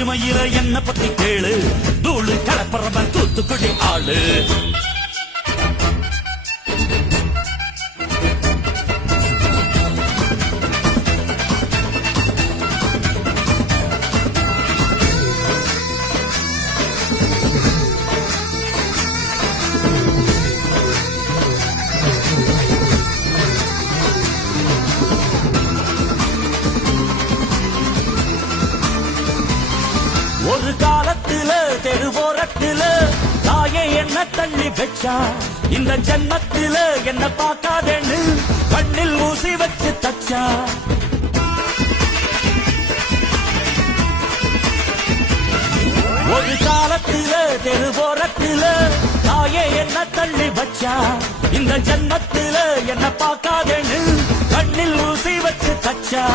சீமையில என்ன பத்தி கேளு, தூளு கலப்பறவன் தூத்துக்குடி ஆளு. ஒரு காலத்துல தெருவோரத்துல தாயே என்ன தள்ளி வச்சா, இந்த ஜன்மத்தில என்ன பார்க்காதேன்னு கண்ணில் ஊசி வச்சு தச்சா. ஒரு காலத்துல தெருவோரத்துல தாயே என்ன தள்ளி வச்சா, இந்த ஜன்மத்தில என்ன பார்க்காதேன்னு கண்ணில் ஊசி வச்சு தச்சா.